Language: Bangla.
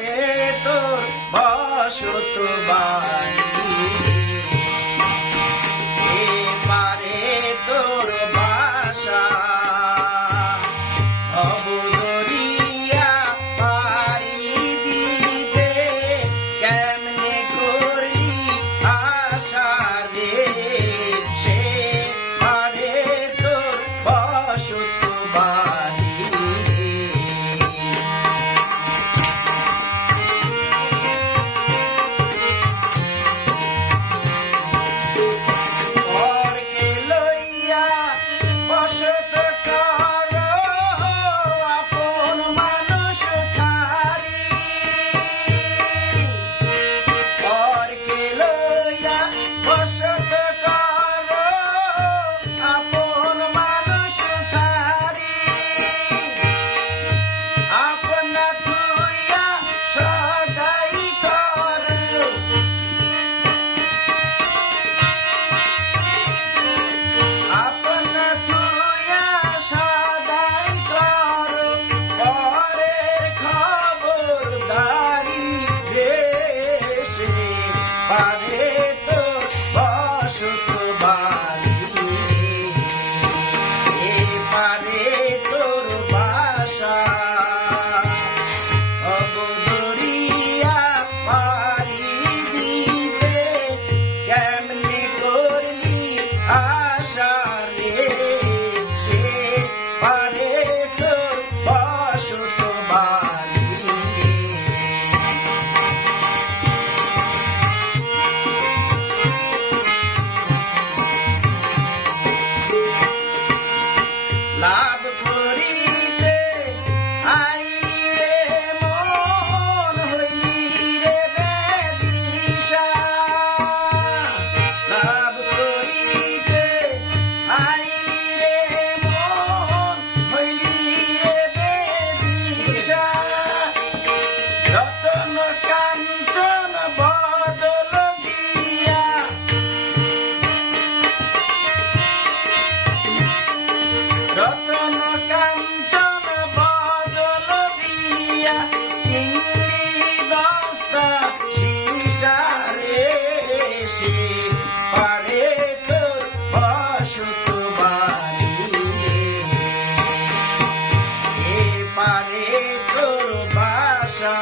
পারে তোর বসত বাড়ি, এ পারে তোর বাসা, ভব দরিয়া পাড়ি দিতে কেমনে করলি আশা রে, সে পারে তোর বসত বাড়ি। পারে তোর বসত বাড়ি, এ পারে তোর বাসা, ভব দরিয়া পাড়ি দিতে কেমনে করলি আশা রে, সে পারে তোর বসত বাড়ি। লাভ করিতে আইলি রে মন হইলি রে বেদিশা, লাভ করিতে আইলি রে মন হইলি রে বেদিশা, রতন কাঞ্চন বদল দিয়া, রতন কাঞ্চন বদল দিয়া কিনলি দস্তা সীসা রে, সে পারে তোর বসত বাড়ি, এ পারে তোর বাসা।